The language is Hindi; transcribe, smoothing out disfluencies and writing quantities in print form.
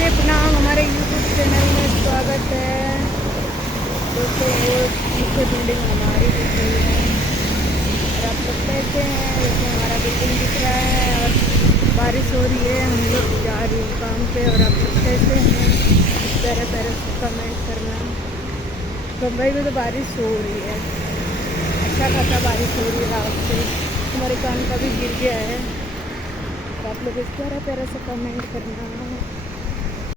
नमस्ते प्रणाम, हमारे यूट्यूब चैनल में स्वागत है। दोस्तों वो पीछे बिल्डिंग हमारी दिख रही है और आप लोग कैसे हैं? देखिए हमारा बिल्डिंग दिख रहा है और बारिश हो रही है। हम लोग जा रही हूँ काम पे और आप लोग कैसे हैं? प्यारे प्यारे से कमेंट करना। बम्बई में तो बारिश हो रही है, अच्छा खासा बारिश हो रही है। रात से हमारे कान का भी गिर गया है। तो आप लोग इस प्यारा प्यारा से कमेंट करना।